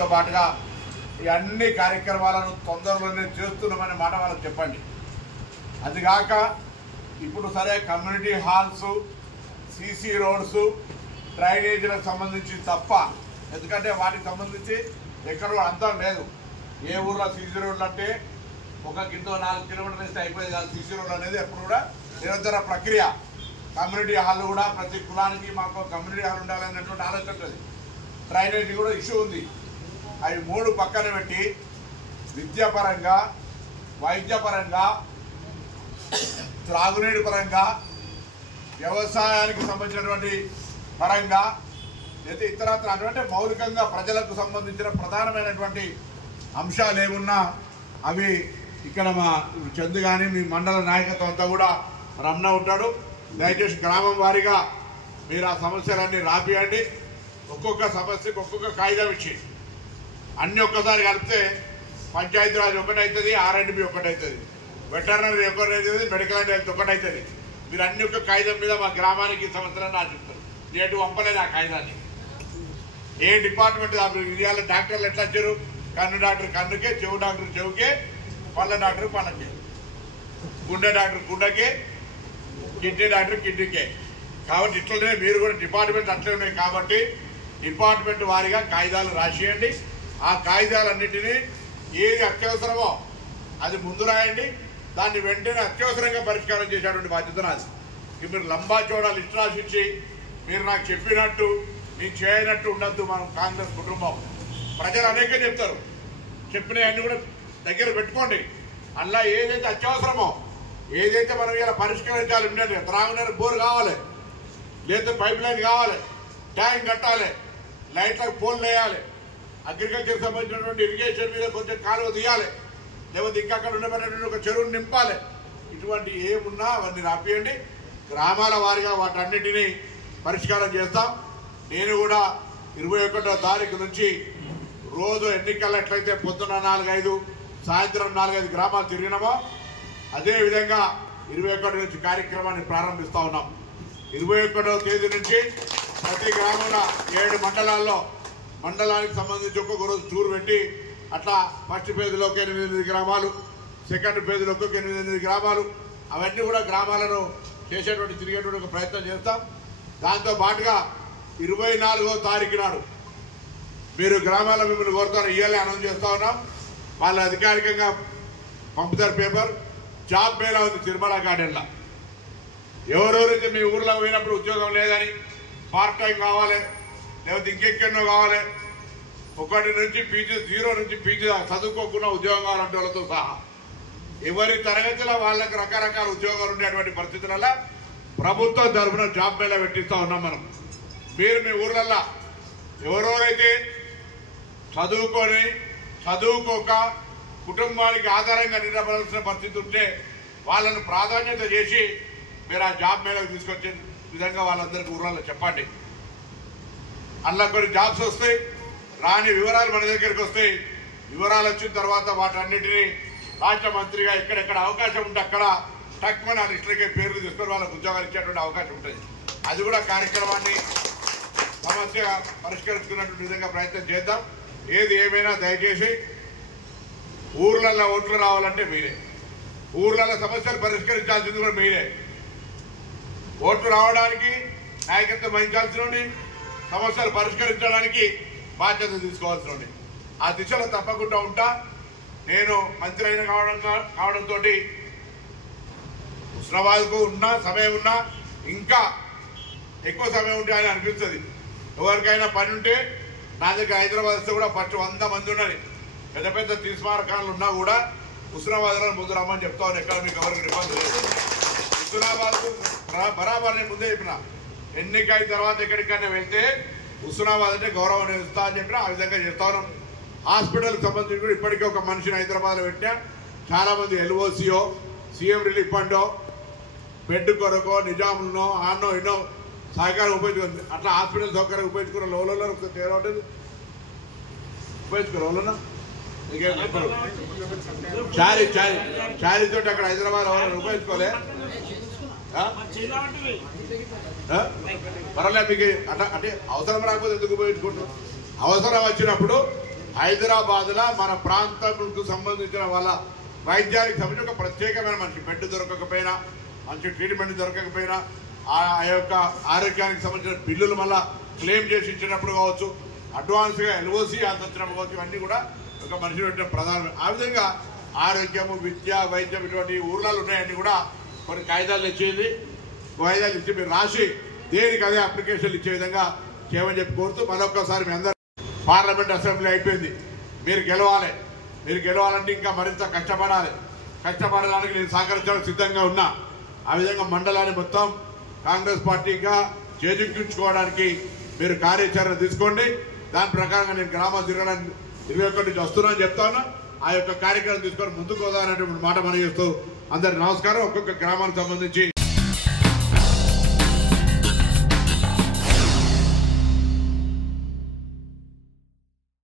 తో పాటుగా ఈ అన్ని కార్యక్రమాలను తొందరలోనే చేస్తున్నామనే మాట వాళ్ళకి చెప్పండి. అదిగాక ఇప్పుడు సరే కమ్యూనిటీ హాల్స్, సీసీ రోడ్స్, డ్రైనేజీలకు సంబంధించి తప్ప, ఎందుకంటే వాటికి సంబంధించి ఎక్కడ అంతం లేదు. ఏ ఊర్లో సీసీ రోడ్లు అంటే ఒక గింతో 4 కిలోమీటర్లు వేస్తే అయిపోయేది కాదు. సీసీ రోడ్లు అనేది ఎప్పుడు కూడా నిరంతర ప్రక్రియ. కమ్యూనిటీ హాల్ కూడా ప్రతి కులానికి మాకు కమ్యూనిటీ హాల్ ఉండాలనేటువంటి ఆలోచన ఉంటుంది. డ్రైనేజీ కూడా ఇష్యూ ఉంది. అవి 3 పక్కన పెట్టి విద్యాపరంగా, వైద్యపరంగా, త్రాగునీటి పరంగా, వ్యవసాయానికి సంబంధించినటువంటి పరంగా, లేదా ఇతరత్ర అంటే మౌలికంగా ప్రజలకు సంబంధించిన ప్రధానమైనటువంటి అంశాలు ఏమున్నా అవి ఇక్కడ మా చందు కానీ మీ మండల నాయకత్వం అంతా కూడా రమణ ఉంటాడు. దయచేసి గ్రామం వారీగా మీరు ఆ సమస్యలన్నీ రాపియండి. ఒక్కొక్క సమస్యకు ఒక్కొక్క కాగితం ఇచ్చి అన్నీ ఒక్కసారి కలిపితే పంచాయతీరాజ్ ఒకటవుతుంది, R&B ఒకటవుతుంది, వెటర్నరీ ఒకటవుతుంది, మెడికల్ అండ్ హెల్త్ ఒకటవుతుంది. మీరు అన్ని ఒక్క కాగితం మీద మా గ్రామానికి ఈ సమస్యలను నాకు చెప్తారు. నేటు పంపలేదు ఆ కాగితాన్ని. ఏ డిపార్ట్మెంట్ ఇవాళ డాక్టర్లు ఎట్లా వచ్చారు? కన్ను డాక్టర్ కన్నుకే, చెవు డాక్టర్ చెవుకే, పళ్ళ డాక్టర్ పళ్ళకే, గుండె డాక్టర్ గుండెకే, కిడ్నీ డాక్టర్ కిడ్నీకే. కాబట్టి ఇట్లనే మీరు కూడా డిపార్ట్మెంట్ అట్లే ఉన్నాయి. కాబట్టి డిపార్ట్మెంట్ వారీగా కాగితాలు రాసియండి. ఆ కాగితాలన్నింటినీ ఏది అత్యవసరమో అది ముందు రాయండి. దాన్ని వెంటనే అత్యవసరంగా పరిష్కారం చేసేటువంటి బాధ్యత నాది. మీరు లంబా చోడా లిస్ట్ రాసిచ్చి మీరు నాకు చెప్పినట్టు నేను చేయనట్టు ఉండద్దు. మనం కాంగ్రెస్ కుటుంబం ప్రజలు అనేక చెప్తారు. చెప్పినవన్నీ కూడా దగ్గర పెట్టుకోండి. అలా ఏదైతే అత్యవసరమో, ఏదైతే మనం ఇలా పరిష్కరించాలి, ఉండేది త్రాగునీరు బోర్ కావాలి, లేదా పైప్ లైన్ కావాలి, ట్యాంక్ కట్టాలి, లైట్లకు పోల్ వేయాలి, అగ్రికల్చర్ సంబంధించినటువంటి ఇరిగేషన్ మీద కొంచెం కాలువ తీయాలి, లేకపోతే ఇంకా అక్కడ ఉండబడినటువంటి ఒక చెరువును నింపాలి. ఇటువంటి ఏమున్నా అవన్నీ రాపియండి. గ్రామాల వారీగా వాటన్నిటినీ పరిష్కారం చేస్తాం. నేను కూడా 21వ తారీఖు నుంచి రోజు ఎన్నికలు ఎట్లయితే పొద్దున్న 4-5 సాయంత్రం 4-5 గ్రామాలు తిరిగినామో అదేవిధంగా 21 నుంచి కార్యక్రమాన్ని ప్రారంభిస్తూ ఉన్నాం. 21వ తేదీ నుంచి ప్రతి గ్రామంలో 7 మండలాల్లో మండలానికి సంబంధించి ఒక్కొక్క రోజు టూర్ పెట్టి అట్లా ఫస్ట్ ఫేజ్లోకి 8 గ్రామాలు, సెకండ్ ఫేజ్లోకి 8 గ్రామాలు, అవన్నీ కూడా గ్రామాలను చేసేటువంటి తిరిగేటువంటి ఒక ప్రయత్నం చేస్తాం. దాంతో పాటుగా 24వ తారీఖు నాడు మీరు గ్రామాల్లో మిమ్మల్ని కోరుతారు, ఇయ్యాలే అనౌన్స్ చేస్తూ ఉన్నాం. వాళ్ళు అధికారికంగా పంపుతారు పేపర్. జాబ్ మేళా ఉంది తిరుమల గార్డెన్లో. ఎవరెవరైతే మీ ఊర్లో పోయినప్పుడు ఉద్యోగం లేదని, పార్ట్ టైం కావాలి, లేకపోతే ఇంకెక్కడో కావాలి, 1 నుంచి PG 0 నుంచి PG చదువుకోకుండా ఉద్యోగం కావాలంటే వాళ్ళతో సహా ఎవరి తరగతిలో వాళ్ళకి రకరకాల ఉద్యోగాలు ఉండేటువంటి పరిస్థితులలో ప్రభుత్వం తరఫున జాబ్ మేళా పెట్టిస్తూ ఉన్నాం మనం. మీరు మీ ఊర్లల్లో ఎవరెవరైతే చదువుకోక కుటుంబానికి ఆధారంగా నిలబడాల్సిన పరిస్థితి ఉంటే వాళ్ళను ప్రాధాన్యత చేసి మీరు ఆ జాబ్ మేళకు తీసుకొచ్చే విధంగా వాళ్ళందరికీ ఊర్లలో చెప్పండి. అందులో కొన్ని జాబ్స్ వస్తాయి, రాని వివరాలు మన దగ్గరికి వస్తాయి. వివరాలు వచ్చిన తర్వాత వాటన్నిటినీ రాష్ట్ర మంత్రిగా ఎక్కడెక్కడ అవకాశం ఉంటే అక్కడ తక్కువ లిస్టులకే పేర్లు తీసుకొని వాళ్ళకు ఉద్యోగాలు ఇచ్చేటువంటి అవకాశం ఉంటుంది. అది కూడా కార్యక్రమాన్ని సమస్య పరిష్కరించుకున్నటువంటి విధంగా ప్రయత్నం చేద్దాం. ఏది ఏమైనా దయచేసి ఊర్లలో ఓట్లు రావాలంటే మీరే, ఊర్లలో సమస్యలు పరిష్కరించాల్సింది కూడా మీరే. ఓట్లు రావడానికి నాయకత్వం వహించాల్సిన, సమస్యలు పరిష్కరించడానికి బాధ్యత తీసుకోవాల్సిన, ఆ దిశలో తప్పకుండా ఉంటా. నేను మంత్రి అయిన కావడంతో హుస్నాబాద్కు ఉన్నా సమయం ఉన్నా ఇంకా ఎక్కువ సమయం ఉంటే అని అనిపిస్తుంది. ఎవరికైనా పని ఉంటే నా దగ్గర హైదరాబాద్ వస్తే కూడా ఫస్ట్ 100 మంది ఉన్నది. పెద్ద పెద్ద తీస్మారకాలు ఉన్నా కూడా హుస్నాబాద్లో ముందు రమ్మని చెప్తా ఉన్నాను. ఎక్కడ మీకు ఎవరికి ఇబ్బంది లేదు. హుస్నాబాద్కు బరాబర్ నేను ముందే చెప్పిన, ఎన్నిక అయిన తర్వాత ఎక్కడికైనా వెళ్తే హుస్నాబాద్ అంటే గౌరవం ఇస్తా అని చెప్పిన. ఆ విధంగా చెప్తా ఉన్నాం. హాస్పిటల్కి సంబంధించి కూడా ఇప్పటికే ఒక మనిషిని హైదరాబాద్లో పెట్టినా. చాలామంది LOCO, CM రిలీఫ్ ఫండో, బెడ్ కొరకో, నిజాములనో, ఆన్నో ఎన్నో సహకారం ఉపయోగించుకోండి. అట్లా హాస్పిటల్ సౌకర్యం ఉపయోగించుకున్న లోలలో తేడా ఉంటుంది. ఉపయోగించుకో లోన చారీ తోటి అక్కడ హైదరాబాద్ ఎవరైనా ఉపయోగించుకోలే. పర్వాలేదు మీకు అట్లా అంటే అవసరం రాకపోతే ఎందుకు ఉపయోగించుకుంటాం. అవసరం వచ్చినప్పుడు హైదరాబాద్లో మన ప్రాంతాలకు సంబంధించిన వాళ్ళ వైద్యానికి సంబంధించి ఒక ప్రత్యేకమైన మనిషి బెడ్ దొరకకపోయినా, మంచి ట్రీట్మెంట్ దొరకకపోయినా, ఆ యొక్క ఆరోగ్యానికి సంబంధించిన బిల్లులు మళ్ళీ క్లెయిమ్ చేసి ఇచ్చినప్పుడు కావచ్చు, అడ్వాన్స్గా ఎల్ఓసి అంత వచ్చినప్పుడు కావచ్చు, ఇవన్నీ కూడా ఒక మనిషి పెట్టిన ప్రధాన. ఆ విధంగా ఆరోగ్యము, విద్య, వైద్యం ఇటువంటి ఊర్లలో ఉన్నాయన్నీ కూడా కొన్ని కాగితాలు ఇచ్చేది, కాగితాలు ఇచ్చి మీరు రాసి దేనికి అదే అప్లికేషన్లు ఇచ్చే విధంగా చేయమని చెప్పి కోరుతూ మరొకసారి మీ అందరూ పార్లమెంట్ అసెంబ్లీ అయిపోయింది, మీరు గెలవాలి. మీరు గెలవాలంటే ఇంకా మరింత కష్టపడాలి. కష్టపడడానికి నేను సహకరించడానికి సిద్ధంగా ఉన్నా. ఆ విధంగా మండలాన్ని మొత్తం కాంగ్రెస్ పార్టీగా చేజిక్కించుకోవడానికి మీరు కార్యాచరణ తీసుకోండి. దాని ప్రకారంగా నేను గ్రామం తిరగడానికి 21 నుంచి వస్తున్నానని చెప్తాను. ఆ యొక్క కార్యక్రమం తీసుకొని ముందుకు పోదానటువంటి మాట మనం చేస్తూ అందరికి నమస్కారం. ఒక్కొక్క గ్రామానికి సంబంధించి